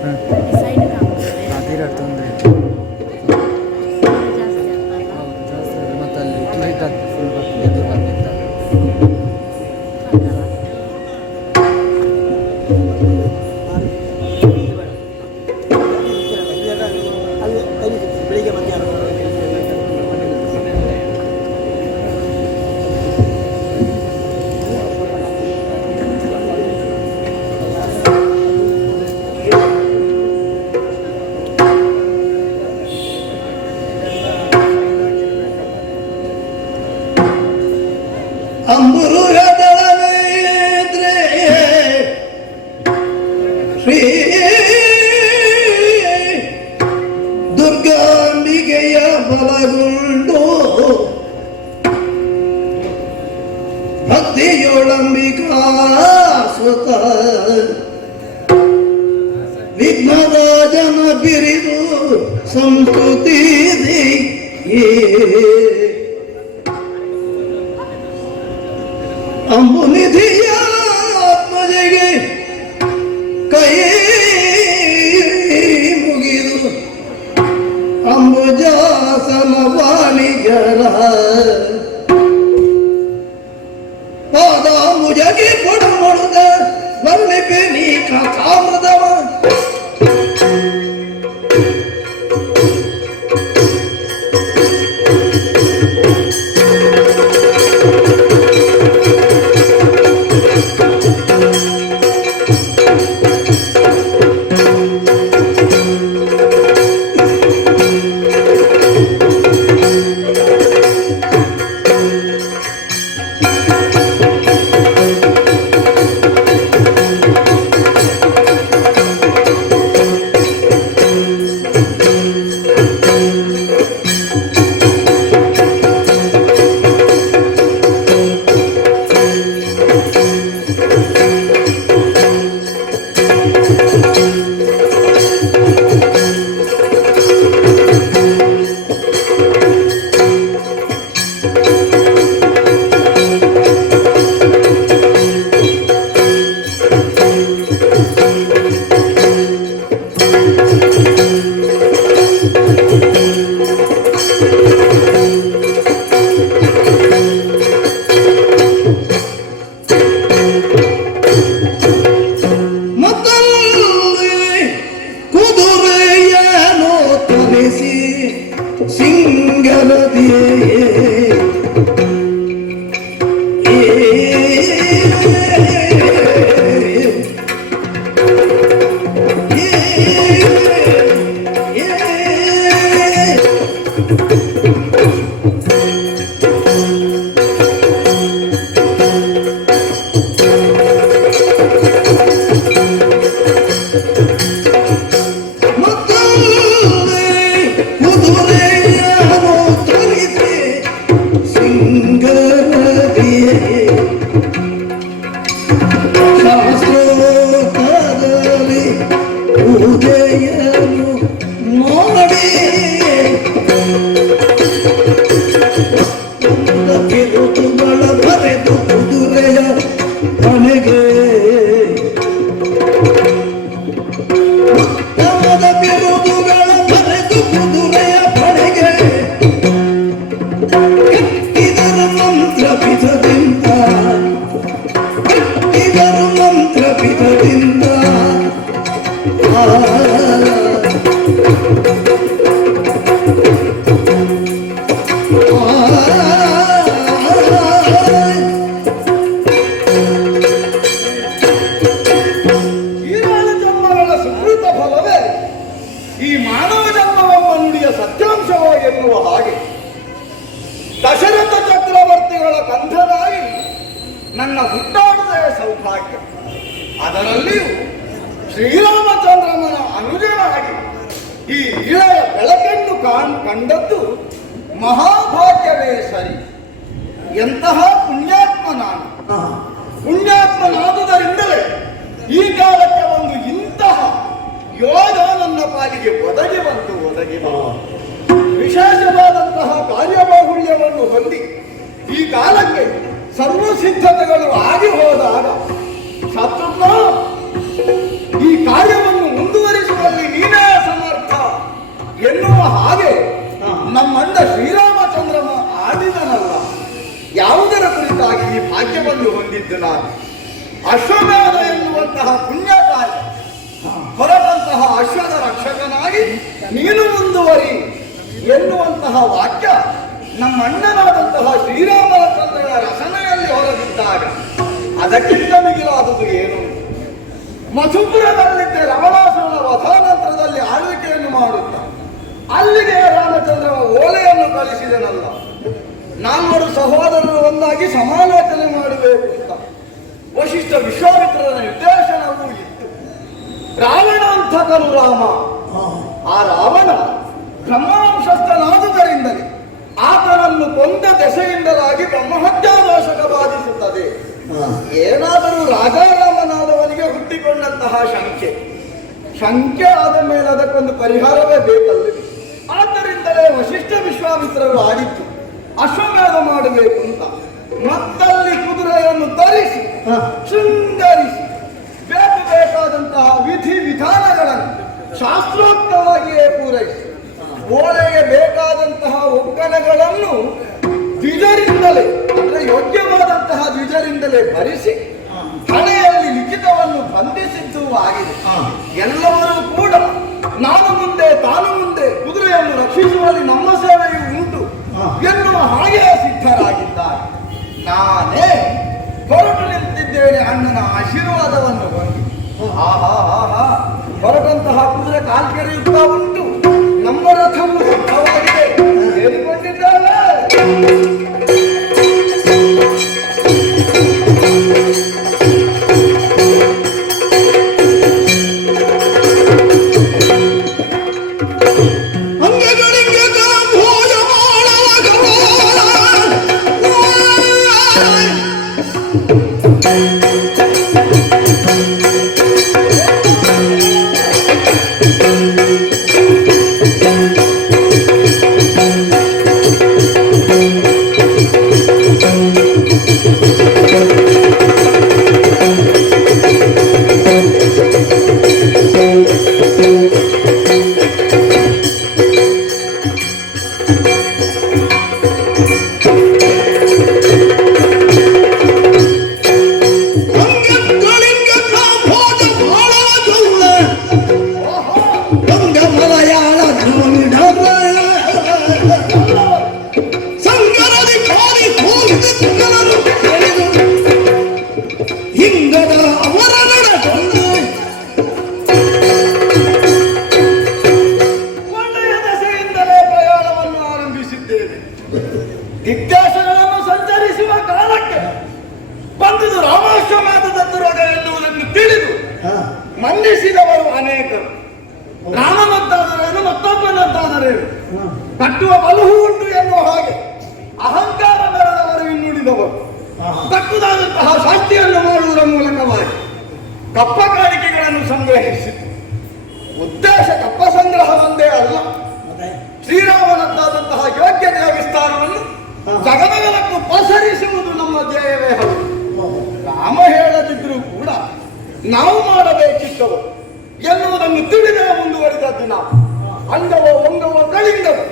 Side ಕಾಣ್ತದೆ. ಅದಿರ ತೊಂದರೆ ಜಾಸ್ತಿ ಆಗ್ತಲ್ಲ. ಹೌದು ಜಾಸ್ತಿ ಇದೆ. ಮತ್ತು ಅಲ್ಲಿ ಫ್ಲೈಟ್ ಆಗ್ತದೆ ಫುಲ್ ಎದುರು ಬಂದಿದ್ದ ಹಾಗಲ್ಲ. ಬೆಳಿಗ್ಗೆ ಮಧ್ಯಾಹ್ನ ಅಂಬುರುಗದಳನೇದ್ರೆ ಶ್ರೀ ದುರ್ಗಾಂಬಿಕೆಯ ಬಲಗೊಂಡು ಭಕ್ತಿಯೊಳಂಬಿಕಾ ಸುತ ವಿಘ್ನರಾಜನ ಬಿರಿದು ಸಂಸ್ಕೃತಿ ಅಂಬುನಿಧಿಯ ಆತ್ಮಜೆಗೆ ಕೈ ಮುಗಿದು ಅಂಬುಜಾಸನ ವಾಣಿಜರ ಪಾದಾಂಬುಜಗೆ ಕೊಡು ಮಾಡುದ ಸ್ಮರಣೆ ನೀ ಕಾಮದವ ನನ್ನ ಹುಟ್ಟಾಡುವುದೇ ಸೌಭಾಗ್ಯ. ಅದರಲ್ಲಿಯೂ ಶ್ರೀರಾಮಚಂದ್ರನ ಅನುಜನಾಗಿ ಈ ಇಳೆಯ ಬೆಳಕನ್ನು ಕಂಡದ್ದು ಮಹಾಭಾಗ್ಯವೇ ಸರಿ. ಎಂತಹ ಪುಣ್ಯಾತ್ಮ ನಾನು. ಪುಣ್ಯಾತ್ಮನಾದುದರಿಂದಲೇ ಈ ಕಾಲಕ್ಕೆ ಒಂದು ಇಂತಹ ಯೋಗ ನನ್ನ ಪಾಲಿಗೆ ಒದಗಿ ಬಂತು. ವಿಶೇಷವಾದಂತಹ ಕಾರ್ಯಬಾಹುಳ್ಯವನ್ನು ಹೊಂದಿ ಈ ಕಾಲಕ್ಕೆ ಸರ್ವ ಸಿದ್ಧತೆಗಳು ಆಗಿ ಹೋದಾಗ ಶತ್ರುಘ್ನ ಈ ಕಾರ್ಯವನ್ನು ಮುಂದುವರಿಸುವ ಭಾಗ್ಯವನ್ನು ಹೊಂದಿದ್ದು ನಾನು. ಅಶ್ವಮೇಧ ಎನ್ನುವಂತಹ ಪುಣ್ಯಕಾರ್ಯ ಹೊರಟಂತಹ ಅಶ್ವದ ರಕ್ಷಕನಾಗಿ ನೀನು ಮುಂದುವರಿ ಎನ್ನುವಂತಹ ವಾಕ್ಯ ನಮ್ಮ ಅಣ್ಣನಾದಂತಹ ಶ್ರೀರಾಮಚಂದ್ರನ ರಚನೆಯಲ್ಲಿ ಹೊರಬಿದ್ದಾಗ ಅದಕ್ಕಿಂತ ಮಿಗಿಲಾದುದು ಏನು? ಮಧುಪುರದಲ್ಲಿದ್ದ ರಾವಣಾಸುರನ ವಧಾನಂತರದಲ್ಲಿ ಆಳ್ವಿಕೆಯನ್ನು ಮಾಡುತ್ತಾ ಅಲ್ಲಿಗೆ ರಾಮಚಂದ್ರನ ಓಲೆಯನ್ನು ಕಳಿಸಿದನಲ್ಲ, ನಾಲ್ವರು ಸಹೋದರರು ಒಂದಾಗಿ ಸಮಾಲೋಚನೆ ಮಾಡಬೇಕು ಅಂತ ವಶಿಷ್ಠ ವಿಶ್ವಾಮಿತ್ರನ ನಿರ್ದೇಶನವೂ ಇತ್ತು. ರಾವಣ ಅಂತಕನು ರಾಮ. ಆ ರಾವಣ ಬ್ರಹ್ಮವಂಶಸ್ಥನಾದುದರಿಂದಲೇ ಆತನನ್ನು ಕೊಂದ ದೆಸೆಯಿಂದಲಾಗಿ ಬ್ರಹ್ಮಹತ್ಯಾದೋಷಕ ಬಾಧಿಸುತ್ತದೆ. ಏನಾದರೂ ರಾಜಾರಾಮನಾದವನಿಗೆ ಹುಟ್ಟಿಕೊಂಡಂತಹ ಶಂಕೆ ಆದ ಮೇಲೆ ಅದಕ್ಕೊಂದು ಪರಿಹಾರವೇ ಬೇಕಲ್ಲಿ. ಆದ್ದರಿಂದಲೇ ವಶಿಷ್ಠ ವಿಶ್ವಾಮಿತ್ರರು ಆಡಿತ್ತು ಅಶ್ವಮೇಧ ಮಾಡಬೇಕು ಅಂತ. ಮತ್ತಲ್ಲಿ ಕುದುರೆಯನ್ನು ಧರಿಸಿ ಶೃಂಗರಿಸಿ ಬೇಕಾದಂತಹ ವಿಧಿ ವಿಧಾನಗಳನ್ನು ಶಾಸ್ತ್ರೋಕ್ತವಾಗಿಯೇ ಪೂರೈಸಿ ಓಲೆಗೆ ಬೇಕಾದಂತಹ ಒಕ್ಕಣೆಗಳನ್ನು ದ್ವಿಜರಿಂದಲೇ ಅಂದ್ರೆ ಯೋಗ್ಯವಾದಂತಹ ದ್ವಿಜರಿಂದಲೇ ಭರಿಸಿ ಹಣೆಯಲ್ಲಿ ಲಿಖಿತವನ್ನು ಬಂಧಿಸಿದ್ದು ಆಗಿದೆ. ಎಲ್ಲರೂ ಕೂಡ ನಾನು ಮುಂದೆ ತಾನು ಮುಂದೆ ಕುದುರೆಯನ್ನು ರಕ್ಷಿಸುವಲ್ಲಿ ನಮ್ಮ ಸೇವೆಯು ಉಂಟು ಎನ್ನುವ ಹಾಗೆ ಸಿದ್ಧರಾಗಿದ್ದಾರೆ. ನಾನೇ ಹೊರಟು ನಿಂತಿದ್ದೇನೆ ಅಣ್ಣನ ಆಶೀರ್ವಾದವನ್ನು ಹೊಂದಿ. ಹೊರಟಂತಹ ಕುದುರೆ ಕಾಲ್ಕೆರೆಯುತ್ತಾ ಉಂಟು. ನಮ್ಮ ರಥವು ಸಿದ್ಧವಾಗಿದೆ. ಹೇಳಿಕೊಂಡಿದ್ದೇವೆ. ದಿಗ್ದೇಶಗಳನ್ನು ಸಂಚರಿಸುವ ಕಾಲಕ್ಕೆ ಬಂದುದು ರಾಮಾಶ್ವಮೇಧದ ದುರ್ಗ ಎನ್ನುವುದನ್ನು ತಿಳಿದು ಮಂಡಿಸಿದವರು ಅನೇಕರು. ರಾಮನದ್ದಾದರೇನು ಮತ್ತೊಬ್ಬನದ್ದಾದರೇನು ಕಟ್ಟುವ ಬಲವು ಉಂಟು ಎನ್ನುವ ಹಾಗೆ ಅಹಂಕಾರ ಮೆರೆದವರು ಇನ್ನುಳಿದವರು ತಕ್ಕುದಾದಂತಹ ಶಾಸ್ತಿಯನ್ನು ಮಾಡುವುದರ ಮೂಲಕವಾಗಿ ಕಪ್ಪ ಕಾಣಿಕೆಗಳನ್ನು ಸಂಗ್ರಹಿಸಿತು. ಉದ್ದೇಶ ಕಪ್ಪ ಸಂಗ್ರಹ ಒಂದೇ ಅಲ್ಲ, ಶ್ರೀರಾಮನದ್ದಾದಂತಹ ಯೋಗ್ಯತೆಯ ವಿಸ್ತಾರವನ್ನು ಜಗದಗಲಕ್ಕೂ ಪಸರಿಸುವುದು ನಮ್ಮ ಧ್ಯೇಯವೇ ಹೌದು. ರಾಮ ಹೇಳದಿದ್ರೂ ಕೂಡ ನಾವು ಮಾಡಬೇಕಿದ್ದವು ಎನ್ನುವುದನ್ನು ತಿಳಿದೇ ಮುಂದುವರಿದದ್ದು ನಾವು. ಅಂಗವೋ ಒಂಗವೋ ಕಳಿಂಗವೋ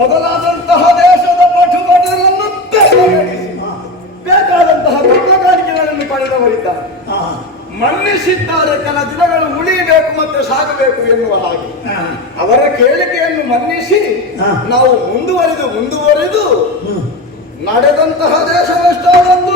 ಮೊದಲಾದಂತಹ ದೇಶದ ಪಟುಗಳನ್ನು ಬೇಕಾದಂತಹ ಕಪ್ಪಗಾರಿಕೆಗಳನ್ನು ಪಡೆದವರಿದ್ದಾರೆ. ಮನ್ನಿಸಿದ್ದಾರೆ. ಕೆಲ ದಿನಗಳು ಉಳಿಯಬೇಕು ಮತ್ತೆ ಸಾಗಬೇಕು ಎನ್ನುವ ಹಾಗೆ ಅವರ ಕೇಳಿಕೆಯನ್ನು ಮನ್ನಿಸಿ ನಾವು ಮುಂದುವರಿದು ನಡೆದಂತಹ ದೇಶವೆಷ್ಟಾದಂತೂ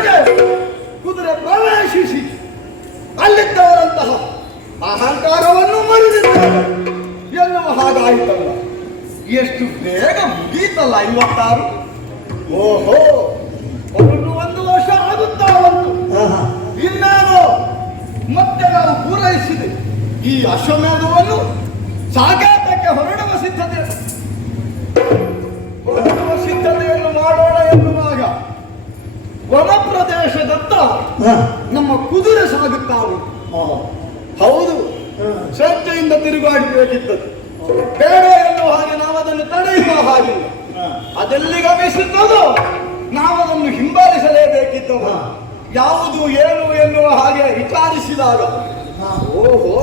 ಒಳಗೆ ಕುದುರೆ ಪ್ರವೇಶಿಸಿ ಅಲ್ಲಿದ್ದವರಂತಹ ಅಹಂಕಾರವನ್ನು ಮರೆದಿದ್ದಾರೆ ಎನ್ನುವ ಹಾಗಾಯಿತಲ್ಲ. ಎಷ್ಟು ಬೇಗ ಮುಗೀತಲ್ಲ 56. ಓಹೋ, ಹೊರಟು 1 ವರ್ಷ ಆಗುತ್ತಾ ಬಂತು. ಇನ್ನಾನು ಮತ್ತೆ ನಾವು ಪೂರೈಸಿದೆ ಈ ಅಶ್ವಮೇಧವನ್ನು ಸಾಗಾಟಕ್ಕೆ ಹೊರಡುವ ಸಿದ್ಧತೆಯನ್ನು ಮಾಡೋಣ ಎನ್ನುವಾಗ ವನ ಪ್ರದೇಶದತ್ತ ನಮ್ಮ ಕುದುರೆ ಸಾಗುತ್ತಾ ಉಂಟು. ಹೌದು, ಶ್ರದ್ಧೆಯಿಂದ ತಿರುಗಾಡಬೇಕಿದ್ದದ್ದು. ಬೇಡ ಎನ್ನುವ ಹಾಗೆ ನಾವು ಅದನ್ನು ತಡೆಯುವ ಹಾಗಿಲ್ಲ. ಅದೆಲ್ಲಿ ಗಮಿಸುತ್ತದೋ ನಾವು ಅದನ್ನು ಹಿಂಬಾಲಿಸಲೇಬೇಕಿದ್ದವ. ಯಾವುದು ಏನು ಎನ್ನುವ ಹಾಗೆ ವಿಚಾರಿಸಿದಾಗ ಓಹೋ,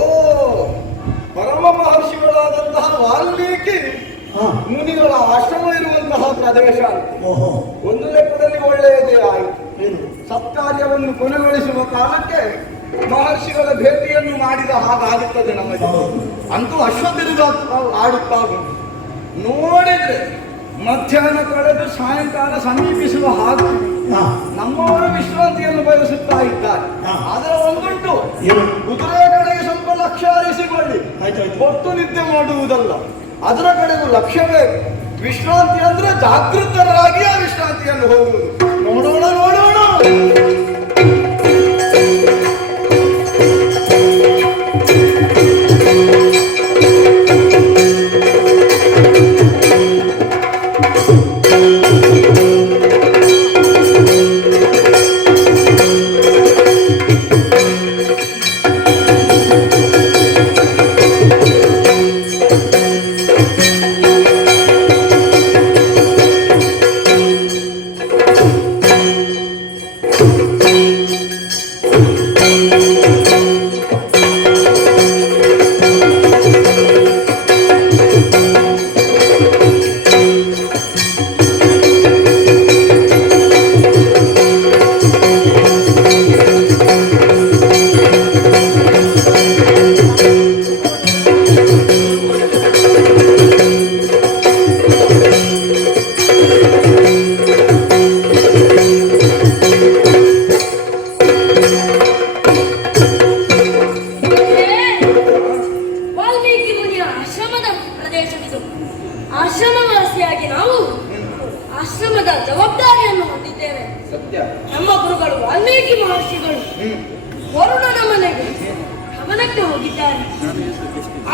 ಪರಮ ಮಹರ್ಷಿಗಳಾದಂತಹ ವಾಲ್ಮೀಕಿ ಮುನಿಗಳ ಆಶ್ರಮ ಇರುವಂತಹ ಪ್ರದೇಶ. ಒಂದು ಲೆಕ್ಕದಲ್ಲಿ ಒಳ್ಳೆಯದೇ ಆಯಿತು. ಸತ್ಕಾರ್ಯವನ್ನು ಕೊನೆಗೊಳಿಸುವ ಕಾಲಕ್ಕೆ ಮಹರ್ಷಿಗಳ ಭೇಟಿಯನ್ನು ಮಾಡಿದ ಹಾಗಾಗುತ್ತದೆ ನಮಗೆ. ಅಂತೂ ಅಶ್ವತಿರುಗ ಆಡುತ್ತಾ ಉಂಟು. ನೋಡಿದ್ರೆ ಮಧ್ಯಾಹ್ನ ಕಳೆದು ಸಾಯಂಕಾಲ ಸಮೀಪಿಸುವ ಹಾಗೆ ನಮ್ಮವರು ವಿಶ್ರಾಂತಿಯನ್ನು ಬಯಸುತ್ತಾ ಇದ್ದಾರೆ. ಅದರ ಒಂದುಂಟು, ಕುದುರೆಯ ಕಡೆಗೆ ಸ್ವಲ್ಪ ಲಕ್ಷ್ಯ ಹರಿಸಿಕೊಳ್ಳಿ. ಒಟ್ಟು ನಿದ್ದೆ ಮಾಡುವುದಲ್ಲ, ಅದರ ಕಡೆಗೂ ಲಕ್ಷ್ಯ ಬೇಕು. ವಿಶ್ರಾಂತಿ ಅಂದ್ರೆ ಜಾಗೃತರಾಗಿ ಆ ವಿಶ್ರಾಂತಿಯನ್ನು ಹೋಗುವುದು. ನೋಡೋಣ ನೋಡೋಣ. ಆಶ್ರಮವಾಸಿಯಾಗಿ ನಾವು ಆಶ್ರಮದ ಜವಾಬ್ದಾರಿಯನ್ನು ಹೊಂದಿದ್ದೇವೆ. ನಮ್ಮ ಗುರುಗಳು ವಾಲ್ಮೀಕಿ ಮಹರ್ಷಿಗಳು ವರುಣನ ಮನೆಗೆ ಹವನಕ್ಕೆ ಹೋಗಿದ್ದಾರೆ.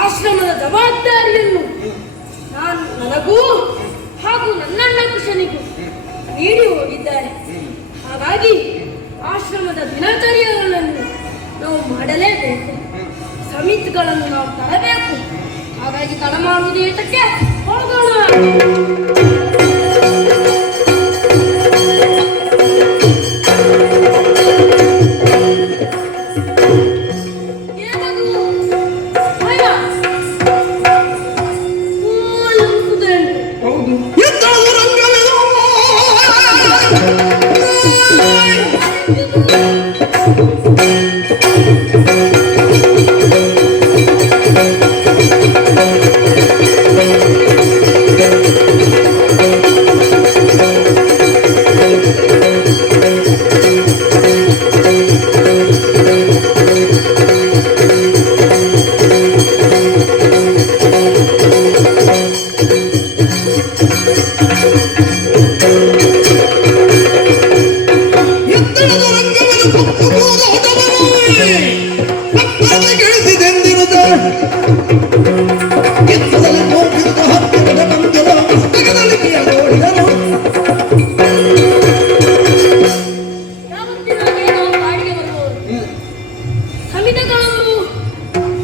ಆಶ್ರಮದ ಜವಾಬ್ದಾರಿಯನ್ನು ನನಗೂ ಹಾಗೂ ನನ್ನಣ್ಣ ಕುಶನಿಗೂ ನೀಡಿ ಹೋಗಿದ್ದಾರೆ. ಹಾಗಾಗಿ ಆಶ್ರಮದ ದಿನಚರ್ಯಗಳನ್ನು ನಾವು ಮಾಡಲೇಬೇಕು. ಸಮಿತಿಗಳನ್ನು ನಾವು ತರಬೇಕು. ಹಾಗಾಗಿ ತಡ ಮಾಡುವುದು ಏತಕ್ಕೆ? ಹೋಗೋಣ.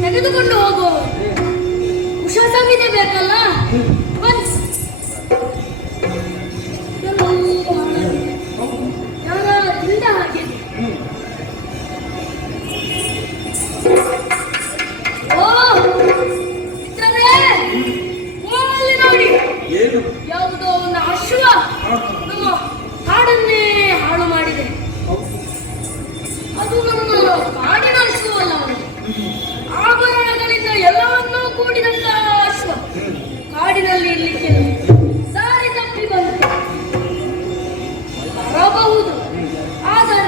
ತೆಗೆದುಕೊಂಡು ಹೋಗೋ ಉಷ ಸಮಿತಿ ಬೇಕಲ್ಲ. ಯಾವುದೋ ಒಂದು ಅಶ್ವ ನಮ್ಮ ಕಾಡನ್ನೇ ಹಾಳು ಮಾಡಿದೆ. ಅದು ನಮ್ಮ ಕಾಡಿನ ಅಶ್ವವಲ್ಲ, ಆಭರಣಗಳಿಂದ ಎಲ್ಲವನ್ನೂ ಕೂಡಿದಂತಹ ಅಶ್ವ ಕಾಡಿನಲ್ಲಿ ಇರ್ಲಿಕ್ಕೆ ದಾರಿ ತಪ್ಪಿ ಬಂತು ಬರಬಹುದು. ಆದರೆ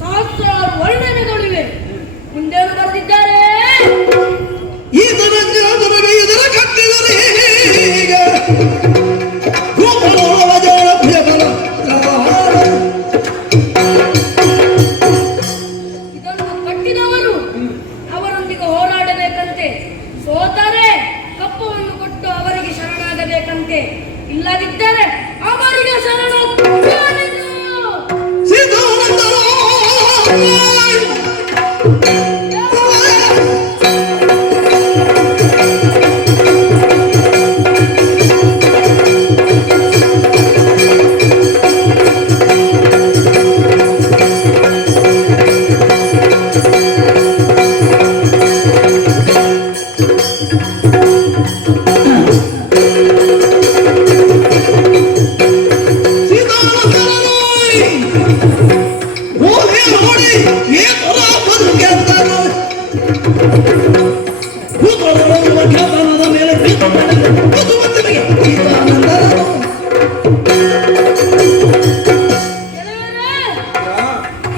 ಸಹಸ್ರಾರು ವರ್ಣನೆಗಳಿವೆ. ಮುಂದೇನು ಬರೆದಿದ್ದಾರೆ? ಈತನ ಜಾತರಿಗೆ ಇದರ ಕಟ್ಟಿದರೆ ಈಗ ಗೋಪಾಲ ಜನ ಭಯಬಲ ಇದನ್ನು ಕಟ್ಟಿದವರು ಅವರೊಂದಿಗೆ ಹೋರಾಡಬೇಕಂತೆ. ಸೋತರೆ ಕಪ್ಪವನ್ನು ಕೊಟ್ಟು ಅವರಿಗೆ ಶರಣಾಗಬೇಕಂತೆ. ಇಲ್ಲದಿದ್ದರೆ ಅವರಿಗೆ ಶರಣ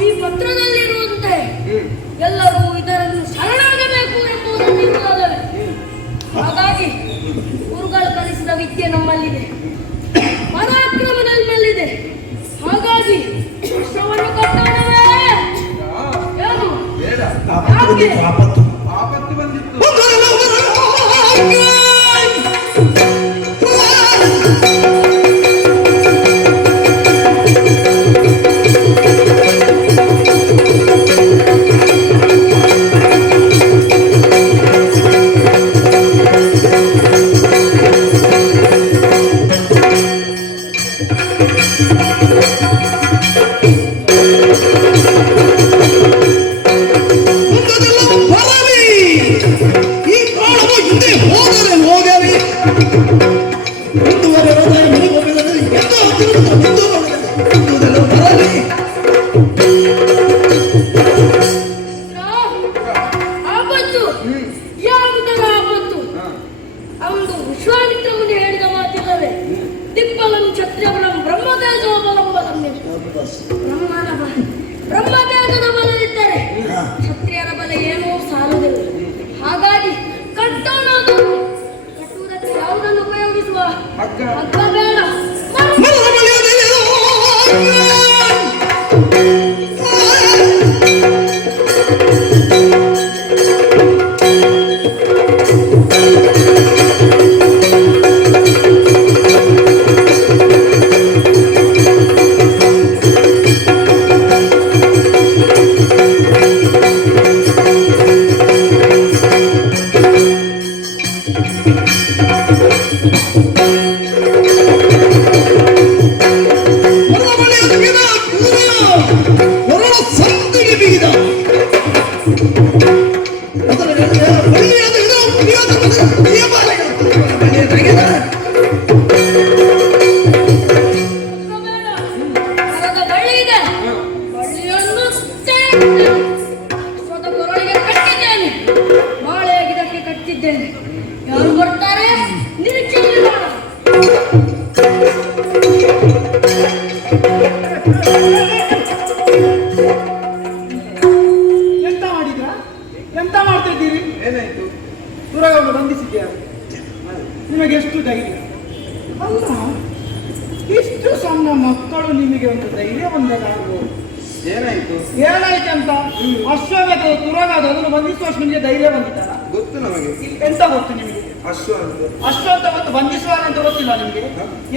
ಈ ಪತ್ರದಲ್ಲಿರುವಂತೆ ಎಲ್ಲರೂ ಇದರಲ್ಲಿ ಶರಣಾಗಬೇಕು ಎಂಬುದನ್ನು ಇರುತ್ತದೆ. ಹಾಗಾಗಿ ಗುರುಗಳು ಕಲಿಸಿದ ವಿದ್ಯೆ ನಮ್ಮಲ್ಲಿದೆ, ಪರಾಕ್ರಮ ನಮ್ಮಲ್ಲಿದೆ. ಹಾಗಾಗಿ ವಿಶ್ವವನ್ನು ಕಟ್ಟೋಣವೇ? ಏನು ಯಾಕೆ? ಆಪತ್ತು ಬಂದಿತ್ತು. ಈ ಪ್ರಾಣವು ಹಿಂದೆ ಹೋದರೆ ಹೋಗಲಿ ಮುಂದುವರೆ ಹೋದರೆ ಮುನಿಗೊಬ್ಬರಲ್ಲಿ ಎಂದೋ ಮುಂದುವರೆದೆಲ್ಲ ಬರಲಿ. ಆಪತ್ತು ಯಾವುದರ ಆಪತ್ತು? ಅವನು ವಿಶ್ವಾಮಿತ್ರ ಮುಂದೆ ಹೇಳಿದ ಮಾತಿಲ್ಲವೇ? ದಿಪ್ಪಲಂ ಕ್ಷತ್ರಿಯಬಲಂ ಬ್ರಹ್ಮತೇಜೋ ಬಲಂ ಬಲಂ ಬ್ರಹ್ಮತೇಜದ ಬಲವಿದ್ದರೆ ಕ್ಷತ್ರಿಯರ ಬಲ ಏನೂ ಸಾಲುವುದಿಲ್ಲ. ಹಾಗಾಗಿ ಕಟ್ಟುವುದಕ್ಕೆ ಯಾವುದನ್ನು ಉಪಯೋಗಿಸುವ? ಹಗ್ಗ ಬೇಡ. ಯಾರು ಬರ್ತಾರೆ? ನಿರೀಕ್ಷೆಯಲ್ಲಿ ನೋಡ. ಎಂತ ಮಾಡ್ತಿದ್ದೀರಿ? ಏನಾಯ್ತು? ತುರಗವನ್ನು ಬಂಧಿಸಿದ್ಯಾರು? ನಿಮಗೆ ಎಷ್ಟು ಧೈರ್ಯ? ಅಲ್ಲ, ಇಷ್ಟು ಸಣ್ಣ ಮಕ್ಕಳು ನಿಮಗೆ ಒಂದು ಧೈರ್ಯ ಬಂದಾಗಬಹುದು. ಏನಾಯ್ತು? ಏನಾಯ್ತಂತ? ಅಶ್ವಮೇಧದ ತುರಗಾದ ಅದನ್ನು ಬಂಧಿಸುವಷ್ಟು ನಿಮಗೆ ಧೈರ್ಯ ಬಂದಿದ್ದಾರ? ಗೊತ್ತು ನಮಗೆ. ಎಂತ ಗೊತ್ತು ನಿಮಗೆ? ಅಶ್ವ ಅಂತ. ಅಶ್ವ ಅಂತ ಗೊತ್ತು, ಬಂಧಿಸುವಾಗ ಅಂತ ಗೊತ್ತಿಲ್ಲ ನಿಮಗೆ?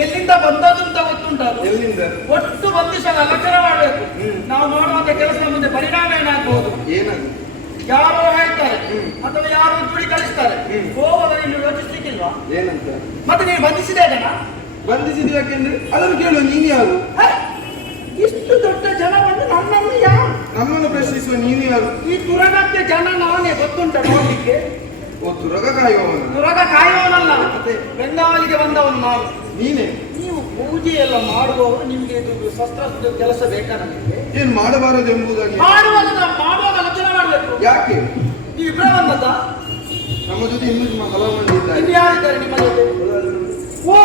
ಎಲ್ಲಿಂದ ಬಂದದ್ದು ಅಂತ ಗೊತ್ತುಂಟ? ಎಲ್ಲಿಂದ? ಒಟ್ಟು ಬಂಧಿಸುವಾಗ ಅಲಕ್ಷರ ಮಾಡಬೇಕು. ನಾವು ಮಾಡುವಂತ ಕೆಲಸದ ಮುಂದೆ ಪರಿಣಾಮ ಏನಾಗಬಹುದು? ಏನದು? ಯಾರೋ ಹೇಳ್ತಾರೆ ಅಥವಾ ಯಾರೋ ದುಡಿ ಕಳಿಸ್ತಾರೆ, ಹೋಗುವಾಗ ನೀನು ಯೋಚಿಸ್ಲಿಕ್ಕಿಲ್ವಾ? ಏನಂತ? ಮತ್ತೆ ನೀವು ಬಂಧಿಸಿದೆ ಅದನ್ನ? ಬಂಧಿಸಿದ ಯಾಕೆಂದ್ರೆ ಅದನ್ನು ಕೇಳುವ ನೀನು ಯಾರು? ಇಷ್ಟು ದೊಡ್ಡ ಜನ ಬಂದು ನನ್ನನ್ನು ಯಾರು? ನಮ್ಮನ್ನು ಪ್ರಶ್ನಿಸುವ ನೀನು ಯಾರು? ಈ ತುರಗಕ್ಕೆ ಜನ ನಾನೇ ಗೊತ್ತುಂಟ ನೋಡ್ಲಿಕ್ಕೆ. ಓ, ತುರಗ ಕಾಯುವವನು? ತುರಗ ಕಾಯುವವನಲ್ಲ, ಬೆಂಗಾವಲಿಗೆ ಬಂದವನು ನಾನು. ನೀನೇ? ನೀವು ಪೂಜೆ ಎಲ್ಲ ಮಾಡುವವರು, ನಿಮ್ಗೆ ಇದು ಶಸ್ತ್ರ ಕೆಲಸ ಬೇಕಾ? ನಮಗೆ ಏನ್ ಮಾಡಬಾರದು ಎಂಬುದಾಗಿ? ಮಾಡುವಾಗ ಆಲೋಚನೆ ಮಾಡ್ಬೇಕು. ಯಾಕೆ? ನೀವು ಇಬ್ಬರೇ ಬಂದದ್ದ? ನಮ್ಮ ಜೊತೆ ಇನ್ನೂ ಹಲವು ಮಂದಿ ಇದ್ದಾರೆ. ಇನ್ನು ಯಾರಿದ್ದಾರೆ ನಿಮ್ಮ ಜೊತೆ? ಓ,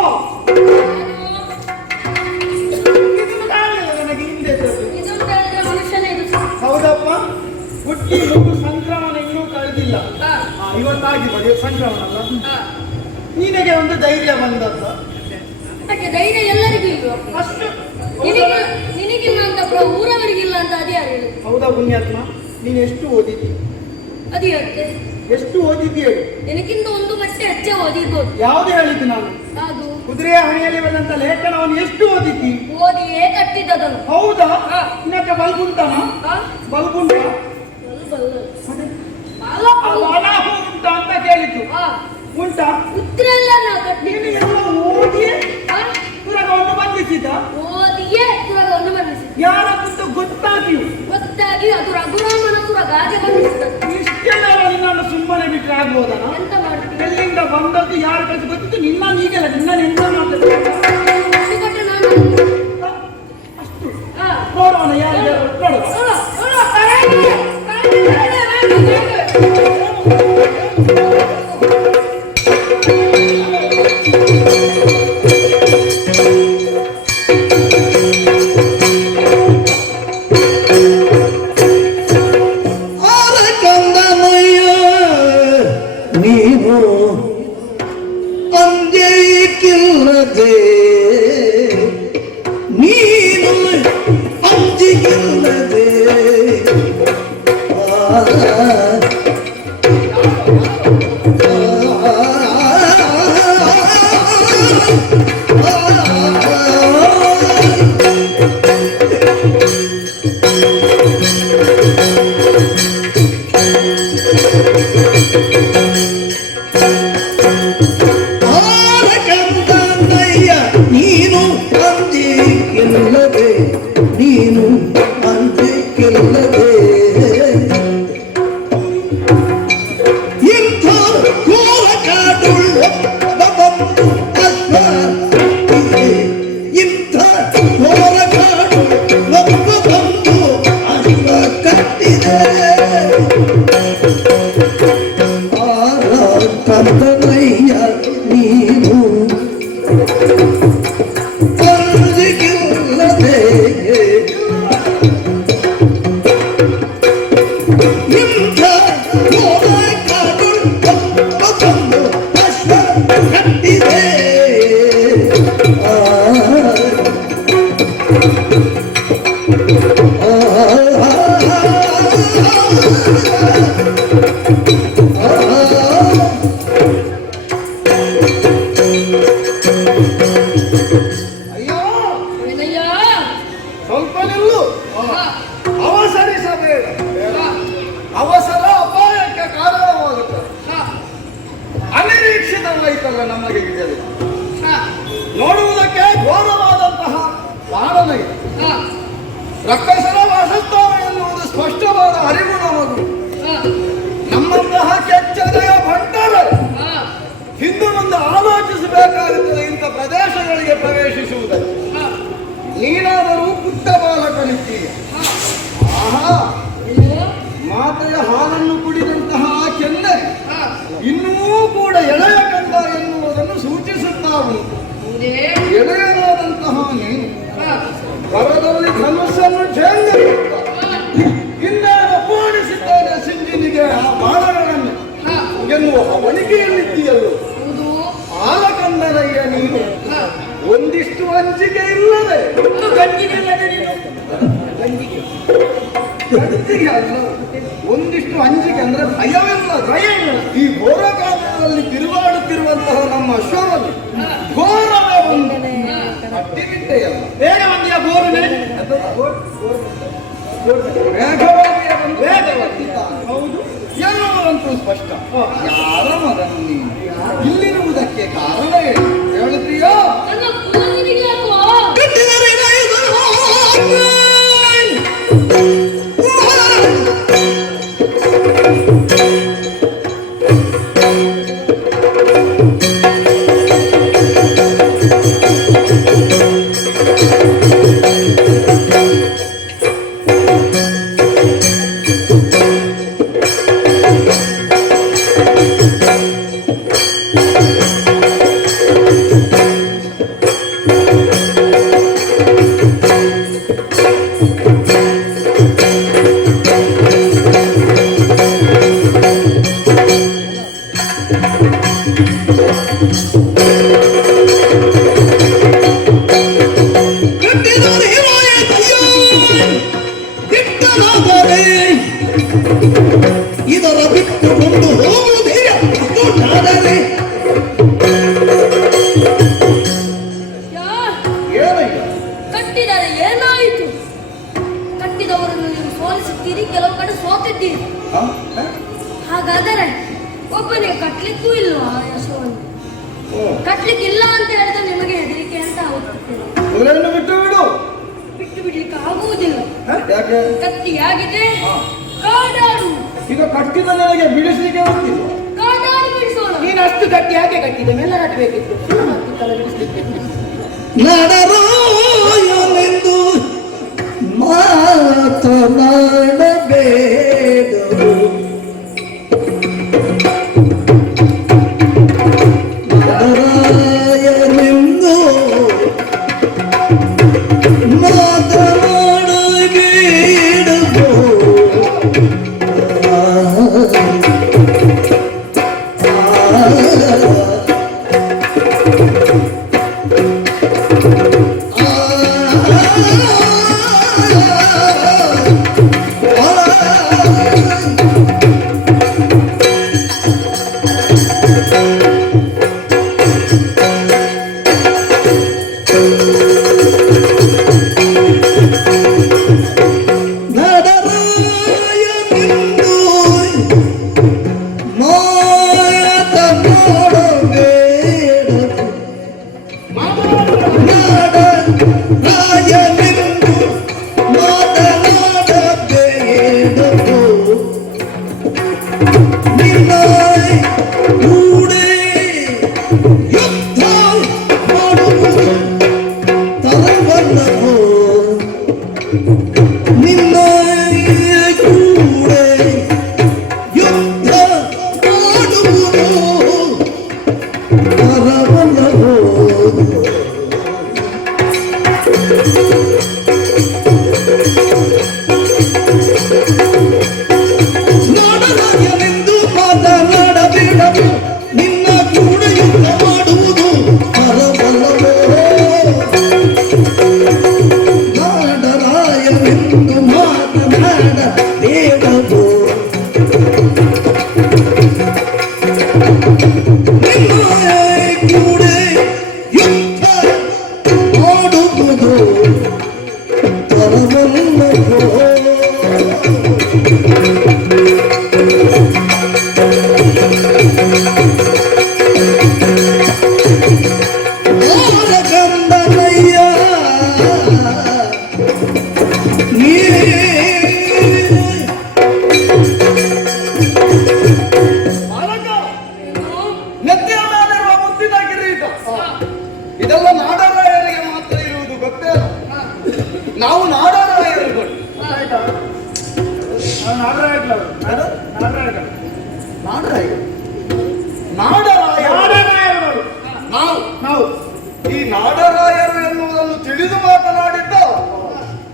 ಇದನ್ನು ಕಾಣಲಿಲ್ಲ ನನಗೆ ಹಿಂದೆ. ಇದೊಂದು ಮನುಷ್ಯ ಈ ಒಂದು ಸಂಕ್ರಮಣ ಇನ್ನೂ ಕಳೆದಿಲ್ಲ. ಹಾ, ಇವತ್ತಾಗಿ ಬರೀ ಸಂಕ್ರಮಣ ಅಲ್ಲ. ಹಾ. ನಿನಗೆ ಒಂದು ಧೈರ್ಯ ಬಂದದ್ದು ಯಾಕೆ ಧೈರ್ಯ ಎಲ್ಲರಿಗೂ ಇಲ್ವಾ? ಅಷ್ಟು ನಿನಗಿಲ್ಲ ಅಂತ ಪ್ರಭು, ಊರವರಿಗಿಲ್ಲ ಅಂತ ಅದೇ ಯಾರು ಹೇಳಿ? ಹೌದಾ ಪುಣ್ಯಾತ್ಮ? ನೀನು ಎಷ್ಟು ಓದಿದ್ದಿ? ಅದು ಯಾಕೆ? ಎಷ್ಟು ಓದಿದ್ದಿ ಹೇಳು? ನಿನಗಿಂತ ಒಂದು ಗಂಟೆ ಹೆಚ್ಚೆ ಓದಿರ್ಬೋದು. ಯಾವ್ದು ಹೇಳಿದ್ದು ನಾನು? ಅದು ಕುದುರೆಯ ಹಣೆಯಲ್ಲಿ ಬಂದಂತ ಲೇಖನವನ್ನು ಎಷ್ಟು ಓದಿದ್ದಿ? ಓದಿಯೇ ಕಟ್ಟಿದ್ದದನು. ಹೌದಾ? ಹಾ. ನಿನ್ನಕ್ಕೆ ಬಲ್ಬುಂಟನ? ಹಾ? ಬಲ್ಬುಂಟ? ವನ ಉಂಟ ಅಂತ ಕೇಳಿತು. ಹಾ, ಉಂಟಾ? ಉತ್ತರೆಲ್ಲ ನಾ ಕಟ್ಟಿ ನೀನು ಎಲ್ಲ ಓದಿಯೇ ಹಾ? ಪುರಗವನ್ನು ಬಂಧಿಸಿದ? ಓದಿಯೇ ತುರಗವನ್ನು ಬಂಧಿಸಿ. ಯಾರ ಕುರಿತು ಗೊತ್ತಾಗಿಯು? ಗೊತ್ತಾಗಿ ಅದು ರಘುರಾಮನ ತುರಗ ಹಾಗೆ ಬಂಧಿಸಿದನು. ಇಷ್ಟೆಲ್ಲ ನಿನ್ನನ್ನು ಸುಮ್ಮನೆ ಬಿಟ್ಟರೆ ಆಗ್ಬೋದನ? ಎಂತ ಮಾಡ್ತೀವಿ? ಎಲ್ಲಿಂದ ಬಂದದ್ದು ಯಾರ ಕೈಗೆ ಗೊತ್ತಿತ್ತು? ನಿನ್ನ ಈಗಲ್ಲ, ನಿನ್ನ ಎಂತ ಮಾಡ್ತದೆ ಕೊಟ್ಟೆ ನಾನು. ಅಷ್ಟು ಹಾ. ನೋಡೋಣ ಯಾರಿಗೆ ನೋಡುವ. ನೋಡು, ನೋಡು, ಕರೆಗೆ, ಆರ ಕಂದನಯ್ಯ ನೀನು ಅಂಜೈಕಿಲ್ಲದೆ, ನೀನು ಅಂಜಿಗಿಲ್ಲದೆ ಕಂದನಯ್ಯ ನೀನು ಅಂಜಿಕಿಲ್ಲದೆ, ನೀನು ಅಂಜಿಕಿಲ್ಲದೆ ಇಂಥ ಘೋರ ಕಾಡುಳ್ಳ ಬಂದು ಅಶ್ವ ಕಟ್ಟಿದೆ, ಇಂಥ ಘೋರ ಕಾಡುಳ್ಳ ಬಂದು ಅಶ್ವ ಕಟ್ಟಿದೆ. ಕಂದನಯ್ಯ ನೀನು ಅಂಜಿಗಿಲ್ಲದೆ, ಇಂಥ ಘೋರ ಕಾಡುಳ್ಳ ಬಂದು ಅಶ್ವ ಕಟ್ಟಿದೆ. ಅಯ್ಯೋ ಏನಯ್ಯ? ಸ್ವಲ್ಪ ನಿಲ್ಲು. ಹಾ, ಅವಸರಿಸಬೇಡ. ಹಾ, ಅವಸರ ಅಪಾಯಕ್ಕೆ ಕಾರಣವಾಗುತ್ತದೆ. ಹಾ, ಅನಿರೀಕ್ಷಿತವಾಯಿತಲ್ಲ ನಮಗೆ ಇದೆಲ್ಲ. ಹಾ, ನೋಡುವುದಕ್ಕೆ ಘೋರವಾದಂತಹ ಕಾರಣ ಇದೆ. ಹಾ, ರಕ್ಕಸರ ವಾಸಸ್ಥಾನ ಎನ್ನುವುದು ಸ್ಪಷ್ಟವಾದ ಅರಿವು ನಮಗೂ. ಹಾ, ನಮ್ಮಂತಹ ಕೆಚ್ಚನೆಯ ಭಂಡರ ಹಾ. ಹಿಂದೆ ಮುಂದೆ ಆಲೋಚಿಸಬೇಕಾಗುತ್ತದೆ ಇಂಥ ಪ್ರದೇಶಗಳಿಗೆ ಪ್ರವೇಶಿಸುವುದಕ್ಕೆ. ಹಾ, ನೀನಾದರೂ ಪುಟ್ಟ ಬಾಲಕನಿದ್ದೀಯ. ಆಹಾ, ಏನು? ಮಾತೆಯ ಹಾಲನ್ನು ಕುಡಿದಂತಹ ಆ ಕೆನ್ನೆ ಹಾ, ಇನ್ನೂ ಕೂಡ ಎಳೆಯ ಕಂದ ಎನ್ನುವುದನ್ನು ಸೂಚಿಸುತ್ತಾ ಉಂಟು. ಹೌದೇ? ಎಳೆಯಲಾದಂತಹ ನೀನು ಹಾ, ಕರದಲ್ಲಿ ಧನುಸ್ಸನ್ನು ಇನ್ನೇನು ಪೋಣಿಸಿದ್ದೇನೆ ಸಿಂಜಿನಿಗೆ ಆ ಬಾಣಗಳನ್ನು ಹಾ, ಎನ್ನುವ ಅವನಿಗೆಯಲ್ಲಿದ್ದೀಯಲ್ಲೋ. ಹೌದು. ಆಲಕಂದನಯ್ಯ ನೀನು ಹಾ, ಒಂದಿಷ್ಟು ಅಂಜಿಕೆ ಇಲ್ಲದೆ ಒಂದು ಗಂಜಿಗೆ ಇಲ್ಲದೆ ನೀನು ಗಂಜಿಗೆ ಅಲ್ಲ, ಒಂದಿಷ್ಟು ಅಂಜಿಕೆ ಅಂದ್ರೆ ಭಯವಿಲ್ಲ. ಭಯ ಇಲ್ಲ. ಈ ಘೋರ ಕಾಲದಲ್ಲಿ ತಿರುಗಾಡುತ್ತಿರುವಂತಹ ನಮ್ಮ ಅಶ್ವವನ್ನು ಘೋರವೇ ಒಂದು ಅಟ್ಟಿಬಿಟ್ಟೆಯಲ್ಲ. ಬೇಗ ಬಂದಿಯ ಬೋರ್ನೆ. ವೇಗವಾಗಿ ಬಂದು ವೇಗವತ್ತಿದ್ದಾನೆ. ಹೌದು ಎನ್ನುವುದಂತೂ ಸ್ಪಷ್ಟ. ಯಾರ ಮಗನು ನೀನು? ಇಲ್ಲಿರುವುದಕ್ಕೆ ಕಾರಣ ಏನು ಹೇಳುತ್ತೀಯೋ? ನನ್ನ ಪುನನಿಗೆ ಯಾಕೋ? ಕಟ್ಟಿದರೆ ನಾನಾದರೆ ಇದರ ಬಿಟ್ಟುಕೊಂಡು ಹೋಗುವುದೇ ನಾನಾದರೆ ಯಾ, ಏನಯ್ಯ ಕಟ್ಟಿದರೆ ಏನಾಯಿತು? ಕಟ್ಟಿದವರನ್ನು ನೀವು ಸೋಲಿಸುತ್ತೀರಿ, ಕೆಲವು ಕಡೆ ಸೋತಿದ್ದೀರಿ. ಹ? ಹಾಗಾದರೆ ಒಬ್ಬನಿಗೆ ಕಟ್ಲಿಕ್ಕೂ ಇಲ್ವಾ ಯಶೋವನ್ನು? ಓ, ಕಟ್ಲಿಕ್ಕಿಲ್ಲ ಅಂತ ಹೇಳಿದ್ರೆ ನಿಮಗೆ ಹೆದರಿಕೆ ಅಂತ ಆಗುತ್ತಿಲ್ಲ. ಮೊದಲನ್ನು ಬಿಟ್ಟು ಬಿಡು. ಬಿಟ್ಟು ಬಿಡ್ಲಿಕ್ಕೆ ಆಗುವುದಿಲ್ಲ. ಹ? ಯಾಕೆ ಕತ್ತಿಯಾಗಿದೆ, ಹಾ. ಕಾದಾಡು. ಈಗ ಕಟ್ಟಿದ ನನಗೆ ಬಿಡಿಸಲಿಕ್ಕೆ ಗೊತ್ತಿಲ್ಲ. ಕಾದಾಡು ಬಿಡಿಸೋಣ. ನೀನು ಅಷ್ಟು ಗಟ್ಟಿ ಯಾಕೆ ಕಟ್ಟಿದೆ? ಮೆಲ್ಲ ಕಟ್ಟಬೇಕಿತ್ತು. ನಡರಾಯನೆಂದು ಮಾತನಾಡಬೇಡರು ನಡರಾಯನೆಂದು ಮಾತನಾಡಬೇಡರು ನಾಡರಾಯನೆಂದು ಮಾತನಾಡಬೇಡರು ನಿನ್ನ ಕೂಡ ಯುದ್ಧ ಮಾಡುವುದು ಪರವಲ್ಲವೋ ನಾಡರಾಯನೆಂದು ಮಾತನಾಡಬೇಡರು ನಿನ್ನ ಕೂಡ ಯುದ್ಧ ಮಾಡುವುದು ಪರವಲ್ಲವೋ ಗಂಧನಯ್ಯ ಬಾಲಕ, ನೆತ್ತಿಯ ಮೇಲಿರುವ ಮುತ್ತಿನ ಕಿರೀಟ ಇದೆಲ್ಲ ನಾಡರಾಯರಿಗೆ ಮಾತ್ರ ಇರುವುದು ಗೊತ್ತೇ? ನಾವು ನಾಡರಾಯರುಗಳು. ನಾಡರಾಯರು ನಾವು ಈ ನಾಡರಾಯರು ಎನ್ನುವುದನ್ನು ತಿಳಿದು ಮಾತನಾಡಿದ್ದ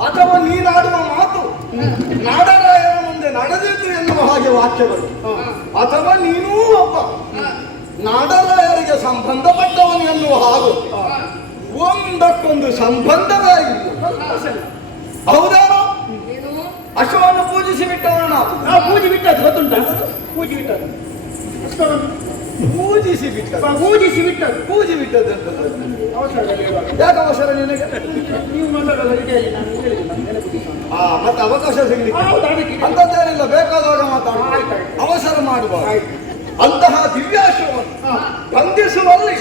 ಅಥವಾ ನೀನಾಡುವ ಮಾತು ನಾಡರಾಯರ ಮುಂದೆ ನಡೆದಿದ್ದು ಎನ್ನುವ ಹಾಗೆ ವಾಕ್ಯಗಳು, ಅಥವಾ ನೀನೂ ಒಬ್ಬ ನಾಡರಾಯರಿಗೆ ಸಂಬಂಧಪಟ್ಟವನು ಎನ್ನುವ ಹಾಗೂ ಒಂದಕ್ಕೊಂದು ಸಂಬಂಧವೇ ಇಲ್ಲ. ಹೌದೇನೋ? ಏನು? ಅಶ್ವವನ್ನು ಪೂಜಿಸಿ ಬಿಟ್ಟವನು ನಾವು. ಪೂಜೆ ಬಿಟ್ಟದ್ದು ಗೊತ್ತುಂಟ? ಪೂಜೆ ಬಿಟ್ಟದ್ದು ಪೂಜಿಸಿ ಬಿಟ್ಟದ್ದು ಪೂಜಿಸಿ ಬಿಟ್ಟದ್ದು ಪೂಜಿ ಬಿಟ್ಟದ್ದು ಅಂತ ಅವಸರದಲ್ಲಿ ಇರುವಾಗ. ಯಾಕೆ ಅವಸರ ನಿನಗೆ? ನೀವು ಮಾತಾಡೋದು ಹೇಳಿ ನಾನು ಹೇಳಿಲ್ಲ ನೆನಪಿಸಿಕೊಂಡು. ಮತ್ತೆ ಅವಕಾಶ ಸಿಗ್ಲಿಕ್ಕೆ ಹೌದು, ಅದಕ್ಕೆ ಅಂತದ್ದೇನಿಲ್ಲ, ಬೇಕಾದಾಗ ಮಾತಾಡ, ಆಯ್ತಾಯ್ತು. ಅವಸರ ಮಾಡುವ. ಆಯ್ತು. ಅಂತಹ ದಿವ್ಯಾಶ್ವವನ್ನು ಬಂಧಿಸುವಲ್ಲಿ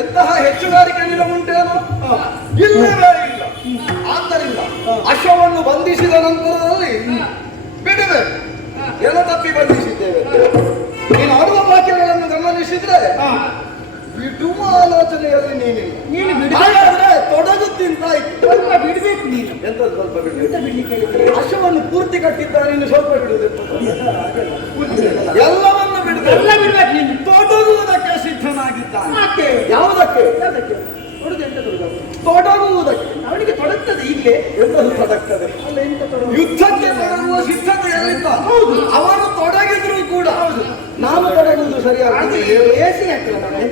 ಎಂತಹ ಹೆಚ್ಚುಗಾರಿಕೆ ನಿಲುವುಂಟೇನೋ? ಇಲ್ಲವೇ ಇಲ್ಲ. ಆದ್ದರಿಂದ ಅಶ್ವವನ್ನು ಬಂಧಿಸಿದ ನಂತರದಲ್ಲಿ ಬಿಡಬೇಕು. ಎಲ್ಲ ತಪ್ಪಿ ಬಂಧಿಸಿದ್ದೇವೆ. ನೀನು ಆಡುವ ವಾಕ್ಯಗಳನ್ನು ಗಮನಿಸಿದ್ರೆ ಬಿಡುವ ಆಲೋಚನೆಯಲ್ಲಿ ನೀನಿಲ್ಲ. ಹಾಗಾದ್ರೆ ತೊಡಗುತ್ತಿಂತಾಯ್ತು. ಸ್ವಲ್ಪ ಬಿಡ್ಬೇಕು ನೀನು. ಎಂತದ್ದು ಸ್ವಲ್ಪ ಬಿಡಬೇಕು? ಎಂತ ಬಿಡ್ಲಿಕ್ಕೆ ಹೇಳಿದ್ರೆ? ಅಶ್ವವನ್ನು ಪೂರ್ತಿ ಕಟ್ಟಿದ್ದಾನೆ, ಇನ್ನು ಸ್ವಲ್ಪ ಬಿಡುವುದೆಂತ? ಎಲ್ಲವನ್ನು ಬಿಡಬೇಕು. ಎಲ್ಲ ಬಿಡ್ಬೇಕು ನೀನು. ತೊಡಗುವುದಕ್ಕೆ ಸಿದ್ಧನಾಗಿದ್ದಾನೆ. ಮತ್ತೆ ಯಾವುದಕ್ಕೆ? ಯಾವುದಕ್ಕೆ? ತೊಡುದು ಎಂತ ತೊಡುದು? ತೊಡಗುವುದಕ್ಕೆ. ಅವನಿಗೆ ತೊಡಗ್ತದೆ ಈಗಲೇ. ಎಂತದ್ದು ತೊಡಗ್ತದೆ? ಅಲ್ಲ ಎಂತ ತೊಡಗು? ಯುದ್ಧಕ್ಕೆ ತೊಡಗುವ ಸಿದ್ಧತೆಯಲ್ಲಿದ್ದ. ಹೌದು, ಅವನು ತೊಡಗಿದ್ರು ಕೂಡ ನಾನು ತೊಡಗುವುದು ಸರಿಯಾಗಿ ಏಸಿ ಆಗ್ತದೆ ನಮಗೆ.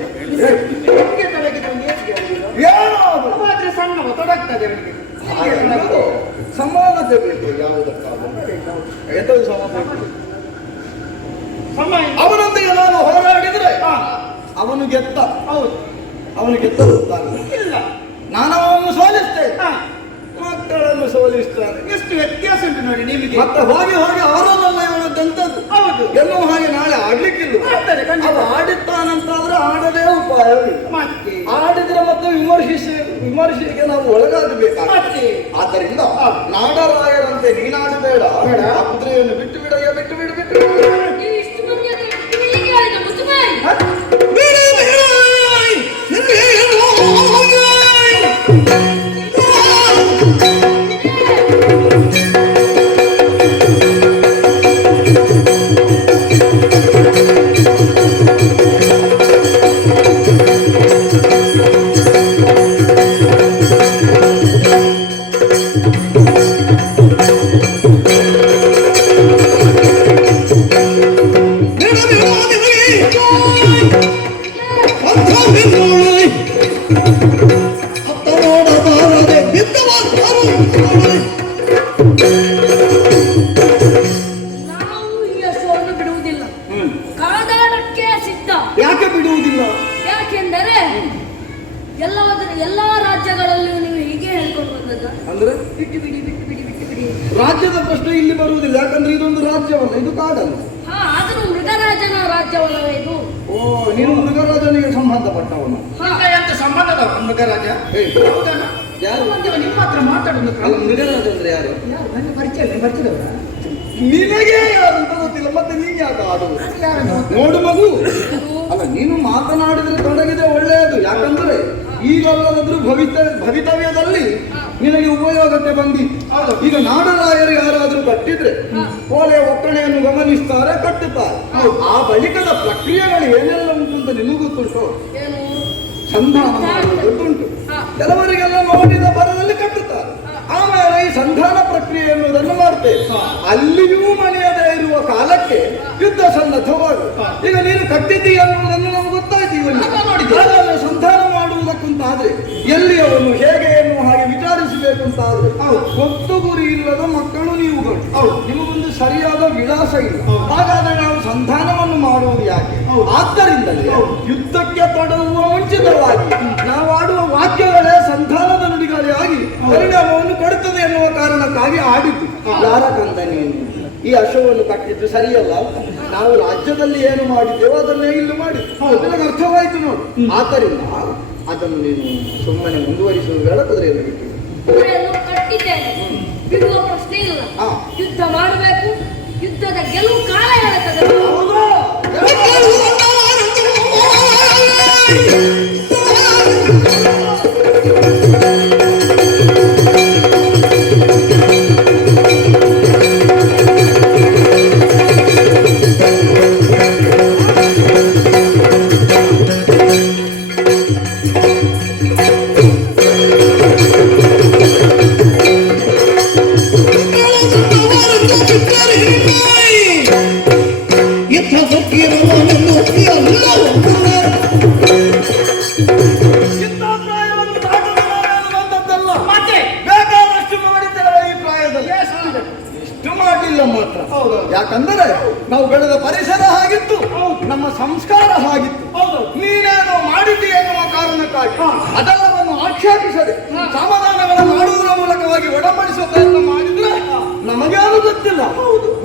ಹೆಂಗೆ ತೊಡಗಿದ್ರೆ ಒಂದು ಏಸಿಗೆ ಆಗುದಿಲ್ಲ? ಏನೋ ಅದು. ಮಾತ್ರ ಸಣ್ಣವ ತೊಡಗ್ತದೆ ಅವನಿಗೆ. ಸಮಾನ ಸಮತೆ ಬೇಕು ಯಾವುದಕ್ಕಾದರೂ ಎಂಥದ್ದು ಸಮತೆ ಬೇಕು? ಅವನೊಂದಿಗೆ ನಾನು ಹೋರಾಡಿದ್ರೆ ಅವನು ಗೆದ್ದ. ಹೌದು, ಅವನು ಗೆದ್ದ ಇಲ್ಲ, ನಾನು ಅವನನ್ನು ಸೋಲಿಸ್ತೇನೆ, ಮಕ್ಕಳನ್ನು ಸೋಲಿಸ್ತಾನೆ. ಎಷ್ಟು ವ್ಯತ್ಯಾಸ ಉಂಟು ನೋಡಿ ನಿಮಗೆ. ಮತ್ತೆ ಹೋಗಿ ಹೋಗಿ ಅವರನ್ನೆಲ್ಲ ಇವನದ್ದಂಥದ್ದು. ಹೌದು, ಗೆಲ್ಲುವ ಹಾಗೆ ನಾಳೆ ಆಡ್ಲಿಕ್ಕಿಲ್ಲ. ಅದು ಆಡಿದ್ದಾನಂತಾದ್ರೆ ಆಡದೇ ಉಪಾಯವಿಲ್ಲ. ಮತ್ತೆ ಆಡಿದ್ರೆ ಮತ್ತೆ ವಿಮರ್ಶೆಗೆ ನಾವು ಒಳಗಾಗಬೇಕಾಗುತ್ತೆ. ಆದ್ದರಿಂದ ನಾಡರಾಯರಂತೆ ನೀನಾಡಬೇಡ, ಕುದುರೆಯನ್ನು ಬಿಟ್ಟು ಬಿಡಯ್ಯ, ಬಿಟ್ಟು ಬಿಡು, ಬಿಟ್ಟು ಬಿಡು. ನೀವು ಇಷ್ಟು ಮಂದಿ ಹತ್ರ ಹೀಗೆ ಹೇಳಿದ ಮುಸುಬಾಯಿ. ನಾವು ಈ ಅಶ್ವವನ್ನು ಬಿಡುವುದಿಲ್ಲ, ಕಾದಾಡಕ್ಕೆ ಸಿದ್ಧ. ಯಾಕೆ ಬಿಡುವುದಿಲ್ಲ? ಯಾಕೆಂದರೆ ಎಲ್ಲಾ ರಾಜ್ಯಗಳಲ್ಲಿಯೂ ನೀವು ಹೀಗೆ ಹೇಳ್ಕೊಂಡು ಬಂದದ್ದು. ಅಂದ್ರೆ ಬಿಟ್ಟು ಬಿಡಿ, ಬಿಟ್ಟು ಬಿಡಿ, ಬಿಟ್ಟು ಬಿಡಿ. ರಾಜ್ಯದ ಪ್ರಶ್ನೆ ಇಲ್ಲಿ ಬರುವುದಿಲ್ಲ. ಯಾಕಂದ್ರೆ ಇದೊಂದು ರಾಜ್ಯವಲ್ಲ, ಇದು ಕಾಡಲ್ಲ. ಹಾ, ಆದರೂ ಮೃಗರಾಜನ ರಾಜ್ಯವಲ್ಲವೇ ಇದು? ಓ, ನೀನು ಮೃಗರಾಜನಿಗೆ ಸಂಬಂಧಪಟ್ಟವನು. ಹಾ, ಎಂತ ಸಂಬಂಧದ ಮೃಗರಾಜ? ಹೌದಲ್ಲ? ಯಾರು? ಮತ್ತೆ ನಿಮ್ಮ ಹತ್ರ ಮಾತಾಡೋದು ಅಲ್ಲ, ಮೃಗರಾಜ ಅಂದ್ರೆ ಯಾರು? ಯಾರು? ನನ್ನ ಪರಿಚಯದವರ? ನಿನಗೆ ಯಾರು ಅಂತ ಗೊತ್ತಿಲ್ಲ, ಮತ್ತೆ ನೀನ್ ಯಾಕೆ ಆಡುವುದು? ಯಾರನ್ನು? ನೋಡು ಮಗು, ಅಲ್ಲ ನೀನು ಮಾತನಾಡಿದ್ರೆ ತೊಡಗಿದೆ ಒಳ್ಳೆಯದು. ಯಾಕಂದ್ರೆ ಈಗಲ್ಲದಾದ್ರೂ ಭವಿತವ್ಯದಲ್ಲಿ ನಿನಗೆ ಉಪಯೋಗಕ್ಕೆ ಬಂದಿತ್ತು. ಈಗ ನಾಡರಾಯರು ಯಾರಾದ್ರೂ ಕಟ್ಟಿದ್ರೆ ಕೋಲೆ ಒಕ್ಕಣೆಯನ್ನು ಗಮನಿಸ್ತಾರೆ, ಕಟ್ಟುತ್ತಾರೆ. ಆ ಬಳಿಕದ ಪ್ರಕ್ರಿಯೆಗಳು ಏನೆಲ್ಲ ಉಂಟು ಅಂತ ನಿನಗೂ ಗೊತ್ತುಂಟು. ಏನು? ಸಂಧಾನ ಮಾಡುವುದು ಗೊತ್ತುಂಟು. ಕೆಲವರಿಗೆಲ್ಲ ನೋಡಿದ ಬರದಲ್ಲಿ ಕಟ್ಟುತ್ತಾರೆ. ಆಮೇಲೆ ಈ ಸಂಧಾನ ಪ್ರಕ್ರಿಯೆ ಎನ್ನುವುದನ್ನು ಮಾಡ್ತೇವೆ. ಅಲ್ಲಿಯೂ ಮನೆಯದೇ ಇರುವ ಕಾಲಕ್ಕೆ ಯುದ್ಧ ಸನ್ನದ್ಧವಾಗುವುದು. ಈಗ ನೀನು ಕಟ್ಟಿದ್ದೀಯ ಅನ್ನುವುದನ್ನು ನಮ್ಗೆ ಗೊತ್ತಾಯ್ತು. ಹಾಗಾದ್ರೆ ಸಂಧಾನ ಮಾಡುವುದಕ್ಕಂತಾದ್ರೆ ಎಲ್ಲಿಯವನು ಹೇಗೆ ಎನ್ನುವ ಹಾಗೆ ವಿಚಾರಿಸಬೇಕು ಅಂತಾದ್ರೆ ಗೊತ್ತು ಗುರಿ ಇಲ್ಲದ ಮಕ್ಕಳು ನೀವುಗಳು. ನಿಮಗೊಂದು ಸರಿಯಾದ ವಿಳಾಸ ಇಲ್ಲ. ಹಾಗಾದ್ರೆ ನಾವು ಸಂಧಾನವನ್ನು ಮಾಡುವುದು ಯಾಕೆ? ಆದ್ದರಿಂದಲೇ ಯುದ್ಧಕ್ಕೆ ತೊಡಗುವ ಮುಂಚಿತವಾಗಿ ನಾವು ಆಡುವ ವಾಕ್ಯಗಳೇ ಸಂಧಾನದ ನುಡಿಗಳೇ ಆಗಿ ಪರಿಣಾಮವನ್ನು ಕೊಡುತ್ತದೆ ಎನ್ನುವ ಕಾರಣಕ್ಕಾಗಿ ಆಡಿದ್ದು. ಯಾರ ಕಂದ ನೀನು ಈ ಅಶ್ವವನ್ನು ಕಟ್ಟಿದ್ದು ಸರಿಯಲ್ಲ. ನಾವು ರಾಜ್ಯದಲ್ಲಿ ಏನು ಮಾಡಿದ್ದೇವೋ ಅದನ್ನೇ ಇಲ್ಲಿ ಮಾಡಿ ನಿನಗೆ ಅರ್ಥವಾಯ್ತು ನೋಡು. ಆದ್ದರಿಂದ ಅದನ್ನು ನೀನು ಸುಮ್ಮನೆ ಮುಂದುವರಿಸುವುದು ಬೇಡ. ಕುದುರೆಯನ್ನು ಬಿಟ್ಟು ಕುದುರೆಯನ್ನು ಕಟ್ಟಿದ್ದೇನೆ, ಬಿಡುವ ಪ್ರಶ್ನೆ ಇಲ್ಲ. ಯುದ್ಧ ಮಾಡಬೇಕು. ಯುದ್ಧದ ಗೆಲುವು ಕಾಲ ಹೇಳುತ್ತದೆ. ಯಾಕಂದರೆ ನಾವು ಬೆಳೆದ ಪರಿಸರ ಹಾಗಿತ್ತು, ನಮ್ಮ ಸಂಸ್ಕಾರ ಹಾಗಿತ್ತು. ನೀನೇನೋ ಮಾಡಿದ್ದೀ ಎನ್ನುವ ಕಾರಣಕ್ಕಾಗಿ ಅದೆಲ್ಲವನ್ನು ಆಕ್ಷೇಪಿಸದೆ ಸಮಾಧಾನಗಳನ್ನು ಮಾಡುವುದರ ಮೂಲಕವಾಗಿ ಒಡಂಬಡಿಸುವ ಪ್ರಯತ್ನ ಮಾಡಿದ್ರೆ ನಮಗೇನು ಗೊತ್ತಿಲ್ಲ,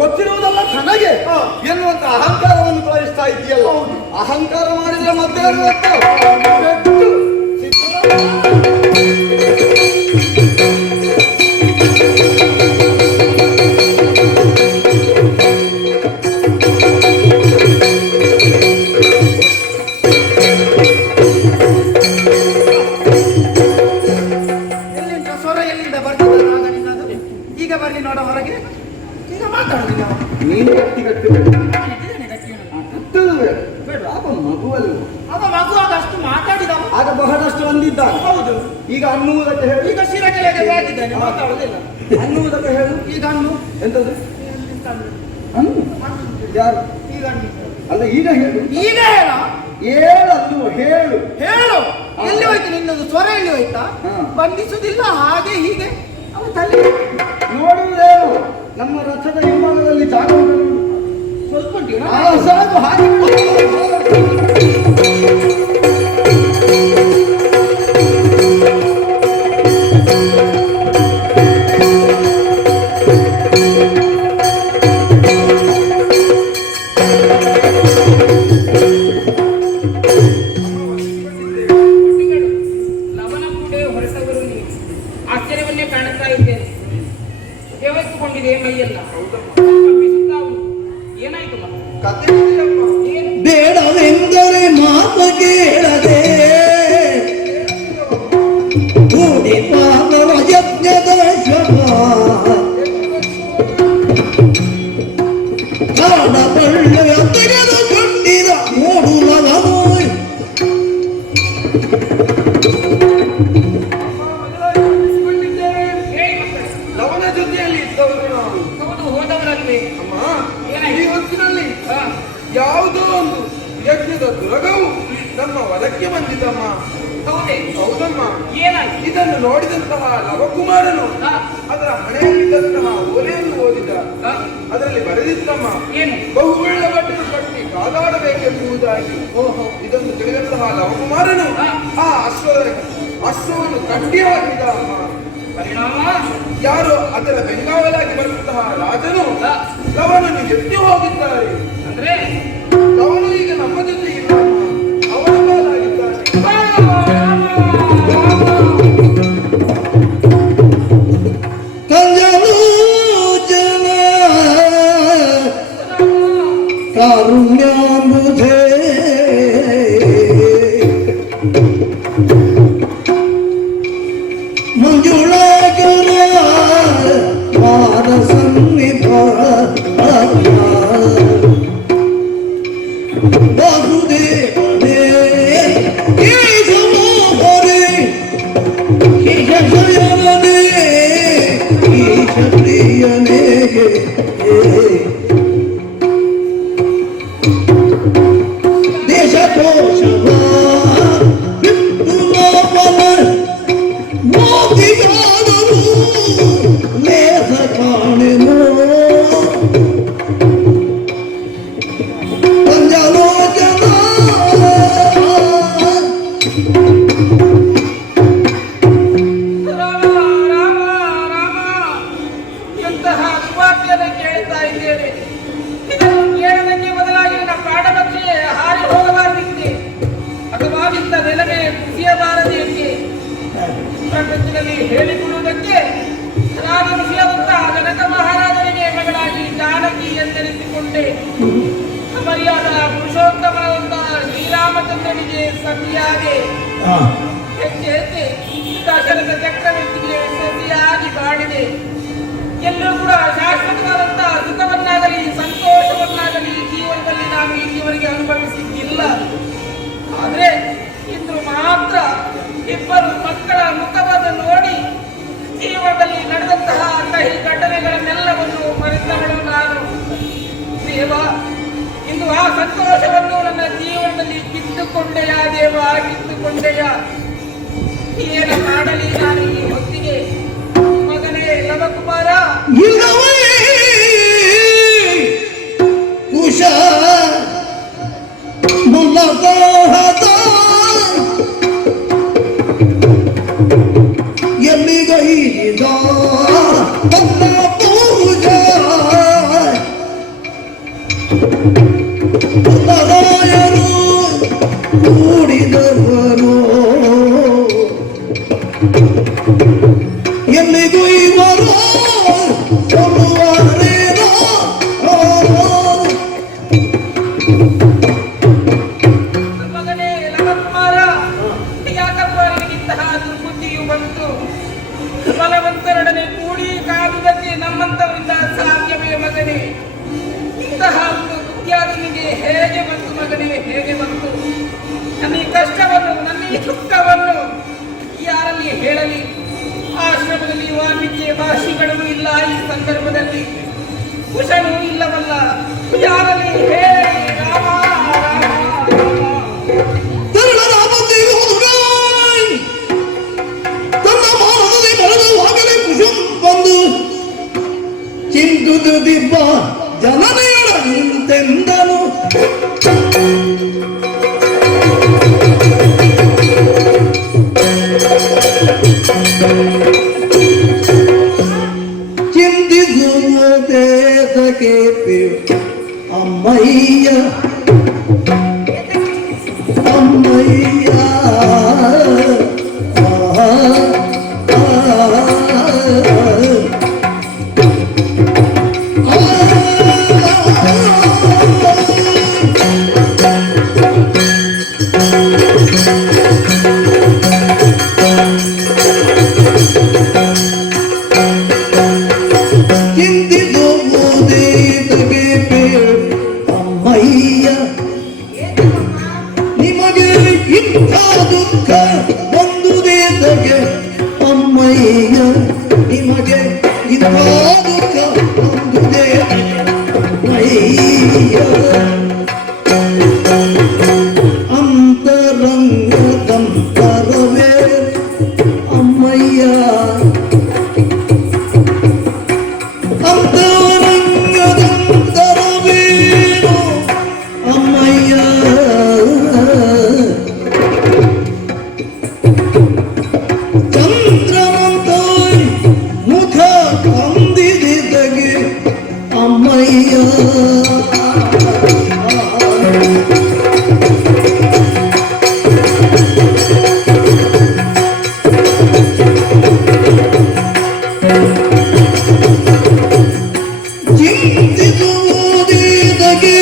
ಗೊತ್ತಿರುವುದಲ್ಲ ತನಗೆ ಎನ್ನುವಂತ ಅಹಂಕಾರವನ್ನು ತೋರಿಸ್ತಾ ಇದೆಯಲ್ಲ. ಅಹಂಕಾರ ಮಾಡಿದ್ರೆ ಮತ್ತೆ ಈಗ ಬರ್ಲಿ ನೋಡ ಹೊರಗೆ. ಈಗ ಮಾತಾಡುದು ನಾವು. ನೀನು ಗಟ್ಟಿ ಬೇಡ. ಆಗ ಮಗುವಲ್ಲಿ ಆಗ ಮಗುವಾಗ ಅಷ್ಟು ಮಾತಾಡಿದ, ಆಗ ಬಹಳಷ್ಟು ಬಂದಿದ್ದಾನೆ. ಹೌದು. ಈಗ ಅನ್ನುವುದಕ್ಕೆ ಹೇಳು. ಈಗ ಶಿರಕೆಲೆಗೆ ಬೇಕಿದ್ದಾನೆ, ಮಾತಾಡುದಿಲ್ಲ. ಅನ್ನುವುದಕ್ಕೆ ಹೇಳು. ಈಗ ಅನ್ನು ಎಂತದ್ದು ಅನ್ನು? ಯಾರು? ಈಗ ಅನ್ನು ಅಲ್ಲ, ಈಗ ಹೇಳು. ಈಗ ಹೇಳ. ಹೇಳಲ್ಲು, ಹೇಳು. ಹೇಳು. ಎಲ್ಲಿ ಹೋಯ್ತು ನಿನ್ನದು ಸ್ವರ? ಎಲ್ಲಿ ಹೋಯ್ತಾ? ಬಂಧಿಸುದಿಲ್ಲ ಹಾಗೆ ಹೀಗೆ ಅವ ತಲೆ ನೋಡುವುದೇನು ನಮ್ಮ ರಥದ ಹಿಂಭಾಗದಲ್ಲಿ ಜಾಗ ಉಂಟು ನೋಡು. ಸ್ವಲ್ಪ ಉಂಟು. ಸಾಕು ಹಾಗೆ ಬಿಡು. ಲವಣ ಕೂಡ ಹೊರಟವರು ನೀವು ಆಶ್ಚರ್ಯವನ್ನೇ ಕಾಣುತ್ತಾ ಇದ್ದೇನೆ. ದೇವಸ್ಕೊಂಡಿದೆ ಮೈಯೆಲ್ಲ ಕಂಪಿಸುತ್ತಾ ಉಂಟು. ಏನಾಯ್ತು ಮಗ? ಕತೆ ಇದೆಯಪ್ಪ. ಏನು? ಬೇಡವೆಂದರೆ ಮಾತ ಕೇಳದೆ ಕೂಡಿ ಪಾದವ ಯಜ್ಞದ ಶವ ಕಾಡ ಬಳ್ಳೆಯ ತೆಗೆದುಕೊಂಡಿರ ನೋಡುವವನು ಹೇಳಿ ಮಕ್ಕಳೇ. ಲವನ ಜೊತೆಯಲ್ಲಿ ಇದ್ದವರು ನಾವು. ಹೌದು, ಹೋದವರಲ್ವೇ? ಅಮ್ಮ ಏನಾಯ್ತು? ಈ ಹೊತ್ತಿನಲ್ಲಿ ಹಾ, ಯಾವುದೋ ಒಂದು ಯಜ್ಞದ ದುರಗವು ನಮ್ಮ ಹೊಲಕ್ಕೆ ಬಂದಿದ್ದಮ್ಮ. ಹೌದೇ? ಹೌದಮ್ಮ. ಏನಾಯ್ತು? ಇದನ್ನು ನೋಡಿದಂತಹ ಲವಕುಮಾರನು ಹಾ, ಅದರ ಹಣೆಯಲ್ಲಿದ್ದಂತಹ ಓಲೆಯನ್ನು ಓದಿದ. ಹಾ, ಅದರಲ್ಲಿ ಬರೆದಿತ್ತಮ್ಮ, ಏನು? ಬಹುಳ್ಳ ಬಟ್ಟಲು ಕಟ್ಟಿ ಕಾದಾಡಬೇಕೆಂಬುದಾಗಿ. ಓಹೋ, ಇದನ್ನು ತಿಳಿದಂತಹ ಲವಕುಮಾರನು ಹಾ. ಆ ಅಶ್ವವನ್ನು ಕಟ್ಟಿ ಹಾಕಿದ ಅಮ್ಮ. ಪರಿಣಾಮ ಯಾರು ಅದರ ಬೆಂಗಾವಲಾಗಿ ಬರುವಂತಹ ರಾಜನು ಹಾ, ಲವನನ್ನು ಎತ್ತಿ ಹೋಗಿದ್ದಾರೆ. ಅಂದ್ರೆ ಲವನು ಈಗ ನಮ್ಮ ಜೊತೆ ಇಲ್ಲ ಅಮ್ಮ. ಅವನ ಪಾಲಾಗಿದ್ದಾನೆ. ಕಂಜಲೋಚನ ಕಾರುಣ್ಯಾಂಬುಧೇ ಮಂಜುಳಾಕರ ಪಾದ ಸನ್ನಿಭ ವಾಸುದೇವನೇ ಕೇಶವೋಹರೇ ಕೇಶಯನೇ ಈಶಪ್ರಿಯನೇ ದೇಶಕೋಶವ ವಿಪುಲವನ ಮೋದಿಯಾದರು ಲೇಸ ಕಾಣೆನೋ ಪಂಜಲೋಚನ ರಾಮ ರಾಮ ರಾಮ, ಎಂತಹ ಸುವಾರ್ತೆಯನ್ನು ಕೇಳ್ತಾ ಇದ್ದೇನೆ. ಇದನ್ನು ಕೇಳೋದಕ್ಕೆ ಬದಲಾಗಿ ನನ್ನ ಪ್ರಾಣಪಕ್ಷೆ ಹಾರಿ ಹೋಗಬಾರದಿತ್ತೆ, ಅಥವಾ ಇಂಥ ನೆಲವೇ ಕುಸಿಯಬಾರದೇಕೆ? ಪ್ರಪಂಚದಲ್ಲಿ ಹೇಳಿಕೊಳ್ಳುವುದಕ್ಕೆ ರಾಜ ಋಷಿಯಾದಂತ ಜನಕ ಮಹಾರಾಜನಿಗೆ ಮಗಳಾಗಿ ಜಾನಕಿ ಎಂದೆನಿಸಿಕೊಂಡೆ. ಮರ್ಯಾದ ಪುರುಷೋತ್ತಮನಾದಂತಹ ಶ್ರೀರಾಮಚಂದ್ರನಿಗೆ ಸತಿಯಾಗಿ ಹೆಜ್ಜೆ ಹೆಜ್ಜೆ ದಶರಥ ಚಕ್ರವರ್ತಿಗೆ ಸತಿಯಾಗಿ ಬಾಳಿದೆ. ಎಲ್ಲರೂ ಕೂಡ ಶಾಶ್ವತವಾದಂತಹ ಸುಖವನ್ನಾಗಲಿ ಸಂತೋಷವನ್ನಾಗಲಿ ಜೀವನದಲ್ಲಿ ನಾನು ಇಲ್ಲಿವರೆಗೆ ಅನುಭವಿಸಿದ್ದಿಲ್ಲ. ಆದ್ರೆ ಇಂದು ಮಾತ್ರ ಇಬ್ಬರು ಮಕ್ಕಳ ಮುಖವನ್ನು ನೋಡಿ ಜೀವನದಲ್ಲಿ ನಡೆದಂತಹ ಕಹಿ ಘಟನೆಗಳನ್ನೆಲ್ಲವನ್ನು ಮರೆತವಳು ನಾನು. ದೇವ, ಇಂದು ಆ ಸಂತೋಷವನ್ನು ನನ್ನ ಜೀವನದಲ್ಲಿ ಕಿತ್ತುಕೊಂಡೆಯ ದೇವ, ಕಿತ್ತುಕೊಂಡೆಯ. ಏನು ಮಾಡಲಿ ನಾನು ಈ ಹೊತ್ತಿಗೆ? ಮಗನೇ ಲವಕುಮಾರ, ಇಲ್ಲವೇ ಕುಶ ಮುಲ್ಲಗಾಹದ ಎಲ್ಲಿಗೈದ ತನ್ನ ಪೂಜ ನಾರಾಯಣು ಕೂಡಿದವರು ಎಲ್ಲಿಗೂ ಇವರು ಕೊಡುವರೇನೋ ಮಗನೇ ಲವಕುಮಾರ, ಯಾಕಪ್ಪ ನಿನಗಿಂತಹ ದುರ್ಬುದ್ಧಿಯು ಬಂತು? ಬಲವಂತರೊಡನೆ ಕೂಡಿ ಕಾದುದಕ್ಕೆ ನಮ್ಮಂತವರಿಂದ ಸಾಧ್ಯವೇ ಮಗನೇ? ಇಂತಹ ಒಂದು ಬುದ್ಧಿಯಾಗಿ ನಿನಗೆ ಹೇಗೆ ಬಂತು ಮಗನೇ, ಹೇಗೆ ಬಂತು? ನನ್ನ ಈ ಕಷ್ಟವನ್ನು, ನನ್ನ ಈ ದುಃಖವನ್ನು ಯಾರಲ್ಲಿ ಹೇಳಲಿ? ಆಶ್ರಮದಲ್ಲಿ ವಾಲ್ಮೀಕಿ ಭಾಷಿಗಳೂ ಇಲ್ಲ, ಈ ಸಂದರ್ಭದಲ್ಲಿ ಕುಶನೂ ಇಲ್ಲವಲ್ಲ, ಯಾರಲ್ಲಿ ಹೇಳಲಿ? ರಾಮ ರಾಮ ರಾಮ. ತನ್ನ ಮಾನದಲ್ಲಿ ಬೆಳೆದವಾಗಲೇ ಕುಶಂ ಬಾ ಜನನೆಯೊಳಗಿಂತೆಂದನು ಚಿಂತಿಸುವುದೇತಕ್ಕೆ ಅಮ್ಮಯ್ಯ ಅಮ್ಮಯ್ಯ ನಿಮಗೆ ಇಂಥ ದುಃಖ ಒಂದು ದೇಶಕ್ಕೆ ಅಮ್ಮಯ್ಯ ನಿಮಗೆ ಇಂಥ ದುಃಖ ಒಂದು ದೇಶಯ್ಯ ಅಂತರಂಗದಂತರವೇ ಅಮ್ಮಯ್ಯ ಅಂತರಂಗದಂತರವೇನು ಅಮ್ಮಯ್ಯ ಚಂದ್ರವಂತಾಯ್ ಮುಖ ಕಂದಿದಿದ್ದಗೆ ಅಮ್ಮಯ್ಯ ಚಿಂತಿಸುವುದಿದಗೆ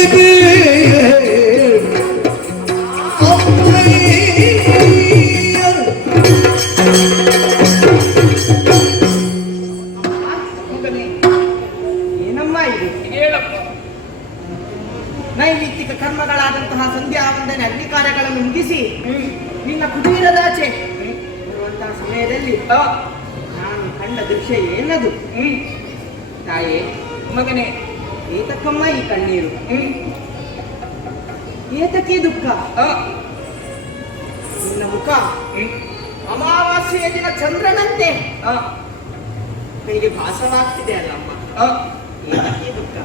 ಏನಮ್ಮ ಇದು ಹೇಳಪ್ಪ. ನೈಮಿತ್ತಿಕ ಕರ್ಮಗಳಾದಂತಹ ಸಂಧ್ಯಾ ವಂದನೆ ಅಗ್ನಿ ಕಾರ್ಯಗಳನ್ನು ಮುಗಿಸಿ ನಿನ್ನ ಕುಟೀರದಾಚೆ ಬರುವಂತಹ ಸಮಯದಲ್ಲಿ ನಾನು ಕಂಡ ದೃಶ್ಯ ಏನದು ತಾಯೇ ಮಗನೇ, ಏತಕ್ಕಮ್ಮ ಈ ಕಣ್ಣೀರು ಏತಕ್ಕೆ ದುಃಖ ನಿನ್ನ ಮುಖ ಅಮಾವಾಸ್ಯೆಯ ದಿನ ಚಂದ್ರನಂತೆ ನನಗೆ ಭಾಸವಾಗ್ತಿದೆ ಅಲ್ಲಮ್ಮ ಏತಕ್ಕೆ ದುಃಖ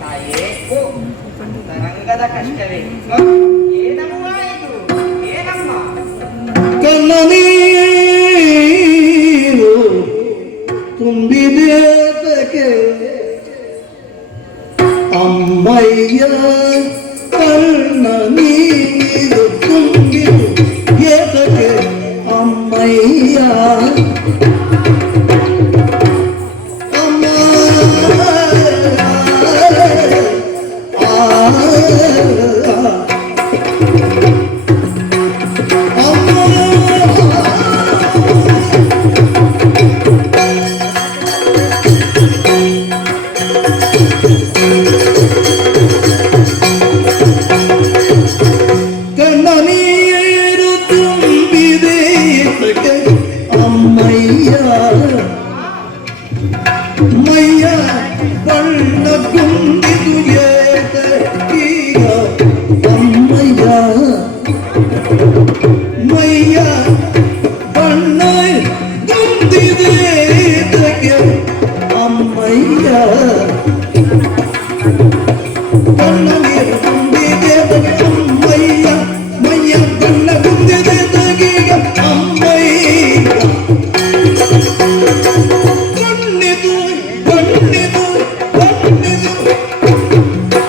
ತಾಯೇ ತರಂಗದ ಕಷ್ಟವೇ ಏನಮ್ಮ ಇದು ಏನಮ್ಮ ಕಣ್ಣ ನೀರು ತುಂಬಿದೇತಕ್ಕೆ ಅಮ್ಮಯ್ಯ ಕಣ್ಣ ನೀರು ತುಂಬಿದು ಏತಕ್ಕೆ ಅಮ್ಮಯ್ಯ ಅಮ್ಮ ಕಣ್ಣ ನೀರು ತುಂಬಿದೆ ಅಮ್ಮಯ್ಯ ಮಯ್ಯ ಬಣ್ಣ ಕುಂದಿದು ಈಗ ಅಮ್ಮಯ್ಯ ಮಯ್ಯ ಬಣ್ಣ ಕುಂದಿದೆ ಅಮ್ಮಯ್ಯ ಕಣ್ಣ ನೀರು ತುಂಬಿದೆ ಅಮ್ಮಯ್ಯ ಮಯ್ಯ ಬಣ್ಣ ಕುಂದಿದೆ ಅಮ್ಮಯ್ಯ ಕಣ್ಣಿದು ಕಣ್ಣಿದು ಕಣ್ಣಿದು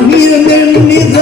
ನೀರನ್ನೆಣ್ಣಿದ